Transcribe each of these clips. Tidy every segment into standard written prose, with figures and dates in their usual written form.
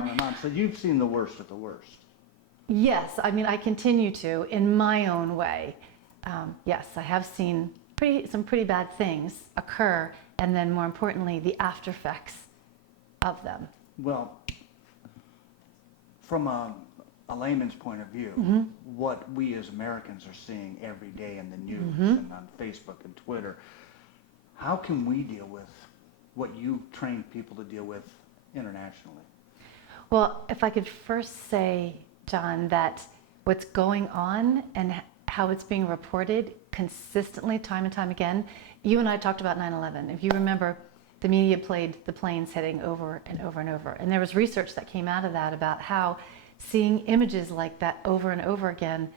on. So you've seen the worst of the worst. Yes, I mean, I continue to, in my own way. Yes, I have seen some pretty bad things occur, and then more importantly, the after effects of them. Well, from a layman's point of view, what we as Americans are seeing every day in the news and on Facebook and Twitter, how can we deal with what you train people to deal with internationally? Well, if I could first say, John, that what's going on and how it's being reported consistently time and time again, you and I talked about 9/11. If you remember, the media played the planes hitting over and over and over. And there was research that came out of that about how seeing images like that over and over again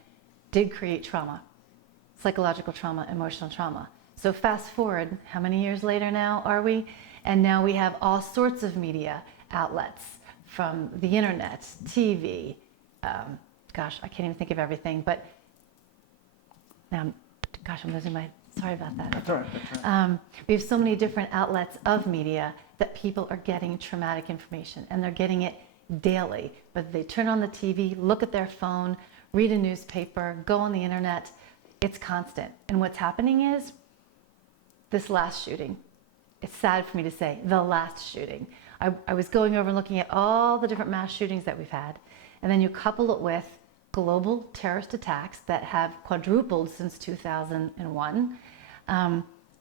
did create trauma, psychological trauma, emotional trauma. So fast forward, how many years later now are we? And now we have all sorts of media outlets, from the internet, TV, gosh, I can't even think of everything, but now, gosh, I'm losing my, sorry about that. That's all right, that's all right. We have so many different outlets of media that people are getting traumatic information, and they're getting it daily. But they turn on the TV, look at their phone, read a newspaper, go on the internet, it's constant. And what's happening is this last shooting, it's sad for me to say, the last shooting. I was going over and looking at all the different mass shootings that we've had, and then you couple it with global terrorist attacks that have quadrupled since 2001,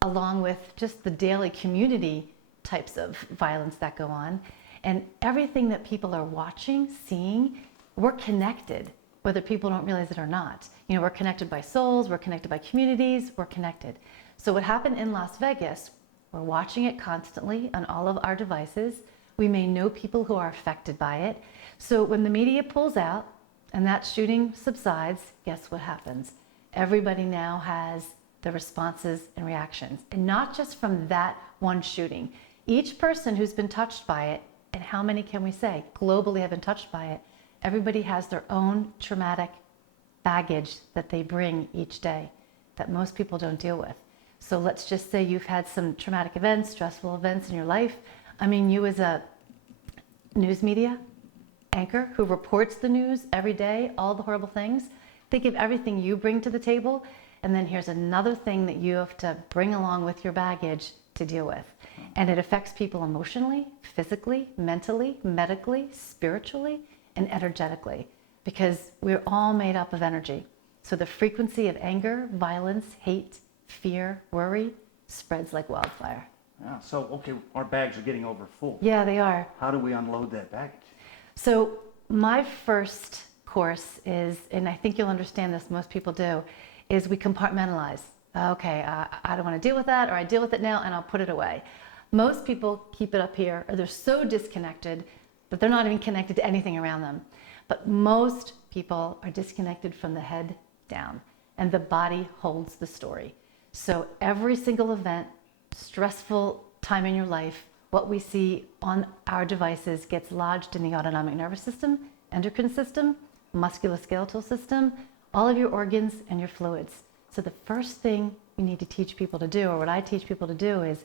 along with just the daily community types of violence that go on. And everything that people are watching, seeing, we're connected, whether people don't realize it or not. You know, we're connected by souls, we're connected by communities, we're connected. So what happened in Las Vegas, we're watching it constantly on all of our devices. We may know people who are affected by it. So when the media pulls out and that shooting subsides, guess what happens? Everybody now has the responses and reactions, and not just from that one shooting. Each person who's been touched by it, and how many can we say globally have been touched by it, everybody has their own traumatic baggage that they bring each day that most people don't deal with. So let's just say you've had some traumatic events, stressful events in your life. I mean, you as a news media anchor who reports the news every day, all the horrible things, think of everything you bring to the table, and then here's another thing that you have to bring along with your baggage to deal with. And it affects people emotionally, physically, mentally, medically, spiritually, and energetically, because we're all made up of energy. So the frequency of anger, violence, hate, fear, worry spreads like wildfire. Yeah, so, okay, our bags are getting over full. Yeah, they are. How do we unload that baggage? So my first course is, and I think you'll understand this, most people do, is we compartmentalize. Okay, I don't want to deal with that, or I deal with it now and I'll put it away. Most people keep it up here, or they're so disconnected that they're not even connected to anything around them. But most people are disconnected from the head down, and the body holds the story. So every single event, stressful time in your life, what we see on our devices gets lodged in the autonomic nervous system, endocrine system, musculoskeletal system, all of your organs and your fluids. So the first thing you need to teach people to do, or what I teach people to do, is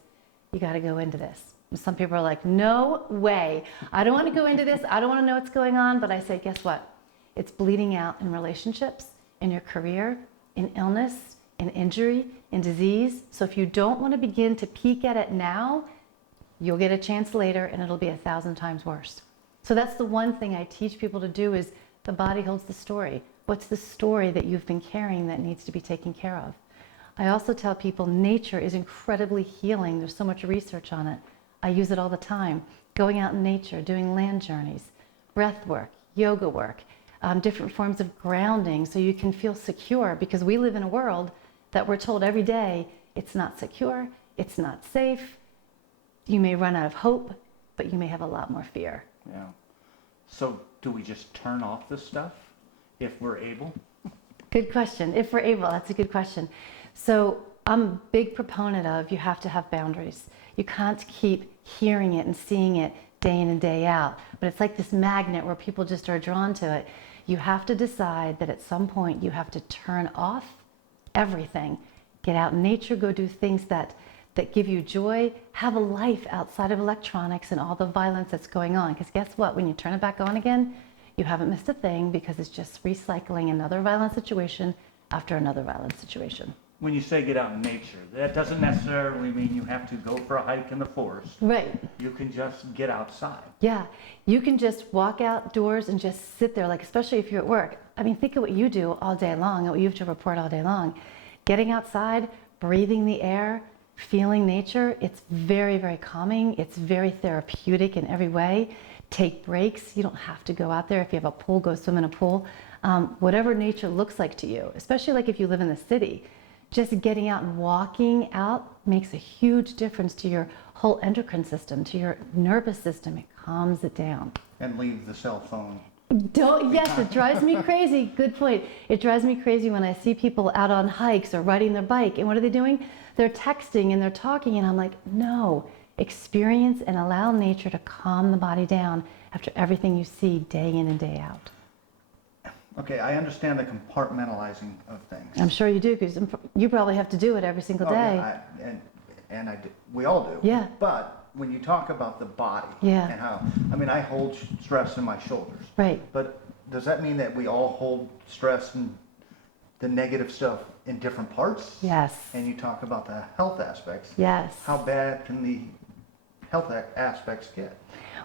you got to go into this. And some people are like, no way. I don't want to go into this. I don't want to know what's going on. But I say, guess what? It's bleeding out in relationships, in your career, in illness, in injury, in disease. So if you don't want to begin to peek at it now, you'll get a chance later and it'll be 1,000 times worse. So that's the one thing I teach people to do, is the body holds the story. What's the story that you've been carrying that needs to be taken care of? I also tell people nature is incredibly healing. There's so much research on it. I use it all the time. Going out in nature, doing land journeys, breath work, yoga work, different forms of grounding so you can feel secure, because we live in a world that we're told every day it's not secure, it's not safe. You may run out of hope, but you may have a lot more fear. Yeah. So do we just turn off this stuff if we're able? Good question. If we're able, that's a good question. So I'm a big proponent of, you have to have boundaries. You can't keep hearing it and seeing it day in and day out. But it's like this magnet where people just are drawn to it. You have to decide that at some point you have to turn off everything. Get out in nature, go do things that that give you joy have a life outside of electronics and all the violence that's going on. Because guess what? When you turn it back on again, you haven't missed a thing, because it's just recycling another violent situation after another violent situation. When you say get out in nature, that doesn't necessarily mean you have to go for a hike in the forest. Right. You can just get outside. Yeah. You can just walk outdoors and just sit there, like, especially if you're at work. I mean, think of what you do all day long and what you have to report all day long. Getting outside, breathing the air, feeling nature, it's very, very calming. It's very therapeutic in every way. Take breaks. You don't have to go out there. If you have a pool, go swim in a pool. Whatever nature looks like to you, especially like if you live in the city, just getting out and walking out makes a huge difference to your whole endocrine system, to your nervous system. It calms it down. And leave the cell phone. Yes, it drives me crazy. Good point. It drives me crazy when I see people out on hikes or riding their bike, and what are they doing? They're texting and they're talking, and I'm like, no, experience and allow nature to calm the body down after everything you see day in and day out. Okay, I understand the compartmentalizing of things. I'm sure you do, because you probably have to do it every single day. Yeah, we all do. Yeah. But when you talk about the body, Yeah. and how, I mean, I hold stress in my shoulders. Right. But does that mean that we all hold stress and the negative stuff in different parts? Yes. And you talk about the health aspects. Yes. How bad can the health aspects get?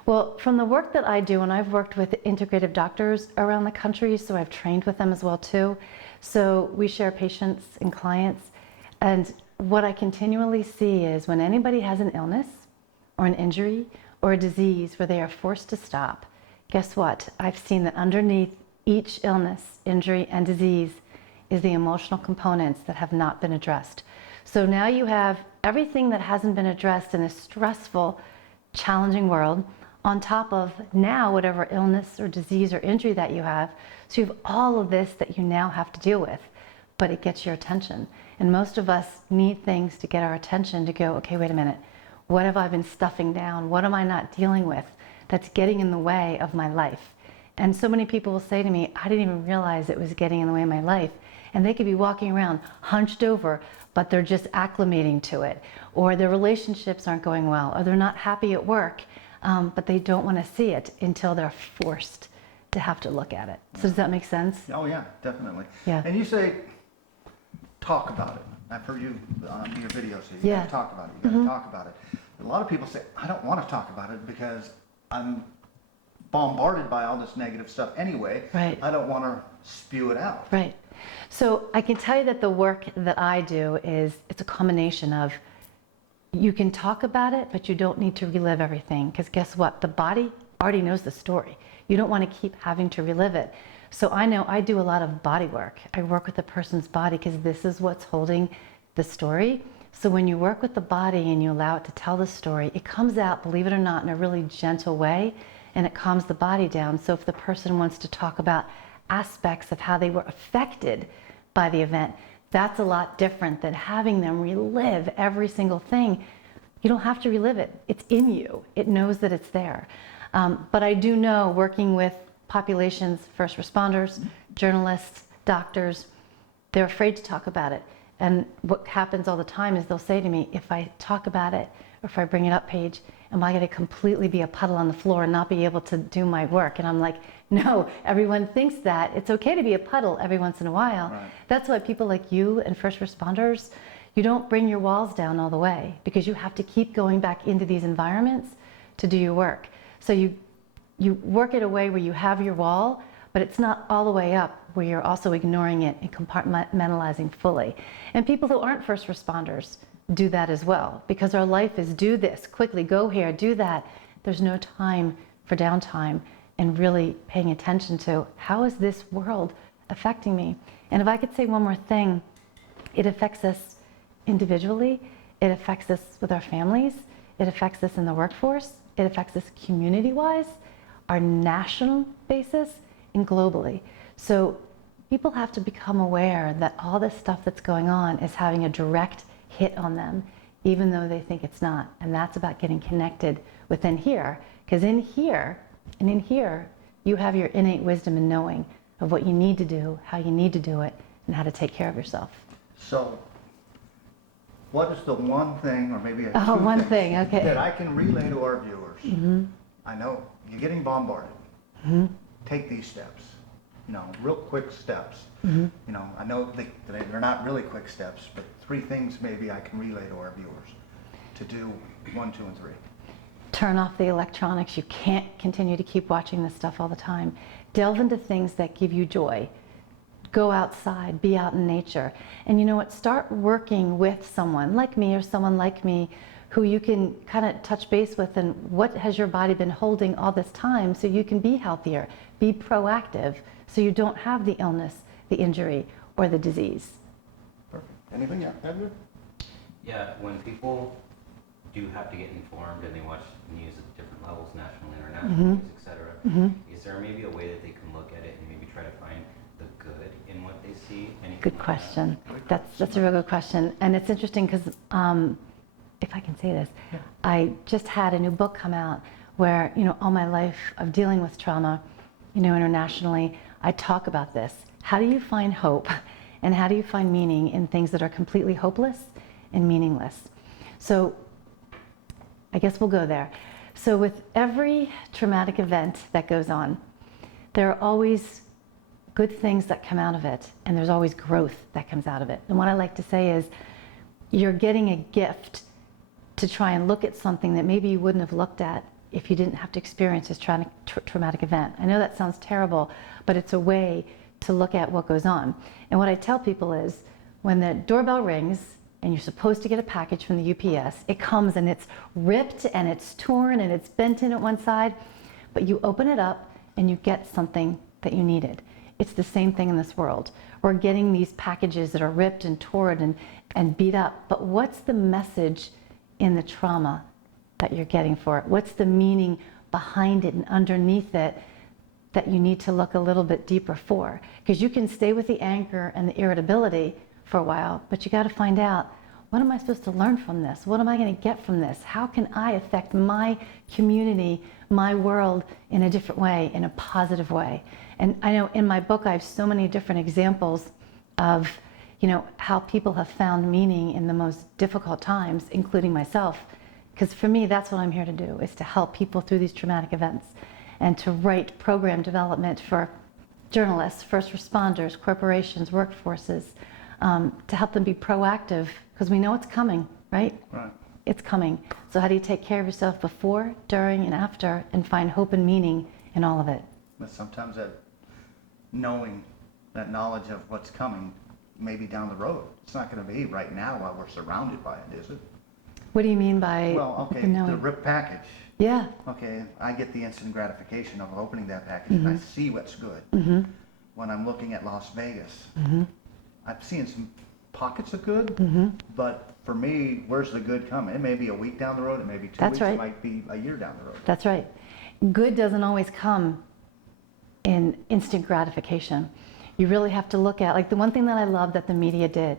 Well, from the work that I do, and I've worked with integrative doctors around the country, so I've trained with them as well too. So we share patients and clients, and what I continually see is when anybody has an illness or an injury or a disease where they are forced to stop, guess what? I've seen that underneath each illness, injury, and disease is the emotional components that have not been addressed. So now you have everything that hasn't been addressed in a stressful, challenging world, on top of now whatever illness or disease or injury that you have. So you have all of this that you now have to deal with, but it gets your attention. And most of us need things to get our attention, to go, okay, wait a minute, what have I been stuffing down? What am I not dealing with that's getting in the way of my life? And so many people will say to me, I didn't even realize it was getting in the way of my life. And they could be walking around hunched over, but they're just acclimating to it. Or their relationships aren't going well, or they're not happy at work. But they don't want to see it until they're forced to have to look at it. So does that make sense? Oh yeah, definitely. Yeah. And you say, talk about it. I've heard you on your videos say, you Yeah. gotta talk about it, you gotta talk about it. A lot of people say, I don't want to talk about it because I'm bombarded by all this negative stuff anyway. Right. I don't want to spew it out. Right. So I can tell you that the work that I do is, it's a combination of, you can talk about it, but you don't need to relive everything, because guess what? The body already knows the story. You don't want to keep having to relive it. So I know I do a lot of body work. I work with the person's body because this is what's holding the story. So when you work with the body and you allow it to tell the story, it comes out, believe it or not, in a really gentle way, and it calms the body down. So if the person wants to talk about aspects of how they were affected by the event, that's a lot different than having them relive every single thing. You don't have to relive it. It's in you. It knows that it's there. But I do know, working with populations, first responders, journalists, doctors, they're afraid to talk about it. And what happens all the time is they'll say to me, if I talk about it, or if I bring it up, Paige, am I going to completely be a puddle on the floor and not be able to do my work? And I'm like, no, everyone thinks that. It's okay to be a puddle every once in a while. Right. That's why people like you and first responders, you don't bring your walls down all the way, because you have to keep going back into these environments to do your work. So you work it a way where you have your wall, but it's not all the way up where you're also ignoring it and compartmentalizing fully. And people who aren't first responders do that as well, because our life is do this, quickly, go here, do that. There's no time for downtime and really paying attention to, how is this world affecting me? And if I could say one more thing, it affects us individually, it affects us with our families, it affects us in the workforce, it affects us community-wise, our national basis, and globally. So people have to become aware that all this stuff that's going on is having a direct hit on them, even though they think it's not. And that's about getting connected within here, because in here, and in here, you have your innate wisdom and knowing of what you need to do, how you need to do it, and how to take care of yourself. So what is the one thing, or maybe Oh, two one things, thing, okay. that I can relay to our viewers? Mm-hmm. I know you're getting bombarded. Mm-hmm. Take these steps, real quick steps. Mm-hmm. I know they're not really quick steps, but 3 things maybe I can relay to our viewers to do 1, 2, and 3. Turn off the electronics. You can't continue to keep watching this stuff all the time. Delve into things that give you joy. Go outside, be out in nature. And you know what? Start working with someone like me or someone like me who you can kind of touch base with, and what has your body been holding all this time so you can be healthier, be proactive, so you don't have the illness, the injury, or the disease. Perfect. Anything, Edward? Yeah, when people do have to get informed and they watch news at different levels, national, international news, etc., is there maybe a way that they can look at it and maybe try to find the good in what they see? Anything Good like question. That's a real good question. And it's interesting because, if I can say this, I just had a new book come out where, all my life of dealing with trauma, internationally, I talk about this. How do you find hope? And how do you find meaning in things that are completely hopeless and meaningless? So I guess we'll go there. So with every traumatic event that goes on, there are always good things that come out of it, and there's always growth that comes out of it. And what I like to say is, you're getting a gift to try and look at something that maybe you wouldn't have looked at if you didn't have to experience this traumatic event. I know that sounds terrible, but it's a way to look at what goes on. And what I tell people is, when the doorbell rings and you're supposed to get a package from the UPS, it comes and it's ripped and it's torn and it's bent in at one side, but you open it up and you get something that you needed. It's the same thing in this world. We're getting these packages that are ripped and torn and beat up, but what's the message in the trauma that you're getting for it? What's the meaning behind it and underneath it that you need to look a little bit deeper for? Because you can stay with the anger and the irritability for a while, but you got to find out, what am I supposed to learn from this? What am I going to get from this? How can I affect my community, my world in a different way, in a positive way? And I know in my book I have so many different examples of how people have found meaning in the most difficult times, including myself. Because for me, that's what I'm here to do, is to help people through these traumatic events and to write program development for journalists, first responders, corporations, workforces, to help them be proactive, because we know it's coming, right? Right. It's coming. So how do you take care of yourself before, during, and after, and find hope and meaning in all of it? But sometimes that knowledge of what's coming, maybe down the road. It's not going to be right now while we're surrounded by it, is it? What do you mean by Well, okay, knowing? the RIP package. Yeah. Okay, I get the instant gratification of opening that package and I see what's good. When I'm looking at Las Vegas, I'm seeing some pockets of good, but for me, where's the good coming? It may be a week down the road, it may be 2 That's weeks, right. it might be a year down the road. That's right. Good doesn't always come in instant gratification. You really have to look at, like, the one thing that I love that the media did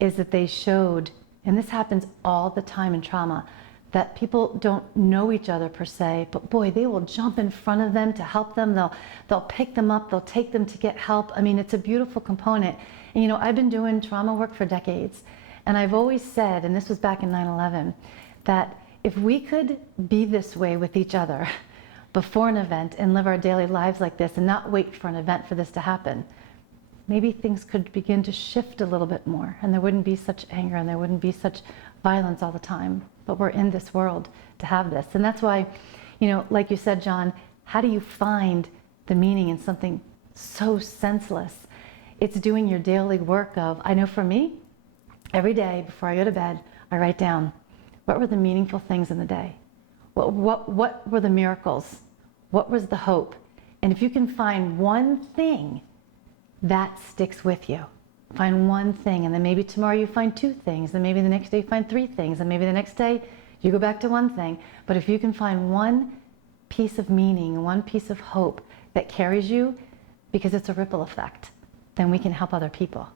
is that they showed, and this happens all the time in trauma, that people don't know each other per se, but boy, they will jump in front of them to help them. They'll pick them up, they'll take them to get help. I mean, it's a beautiful component. And I've been doing trauma work for decades, and I've always said, and this was back in 9/11, that if we could be this way with each other before an event and live our daily lives like this and not wait for an event for this to happen, maybe things could begin to shift a little bit more, and there wouldn't be such anger and there wouldn't be such violence all the time. But we're in this world to have this. And that's why, like you said, John, how do you find the meaning in something so senseless? It's doing your daily work of, I know for me, every day before I go to bed, I write down, what were the meaningful things in the day? What were the miracles? What was the hope? And if you can find one thing that sticks with you, find one thing, and then maybe tomorrow you find 2 things, and maybe the next day you find 3 things, and maybe the next day you go back to 1 thing. But if you can find one piece of meaning, one piece of hope that carries you, because it's a ripple effect, then we can help other people.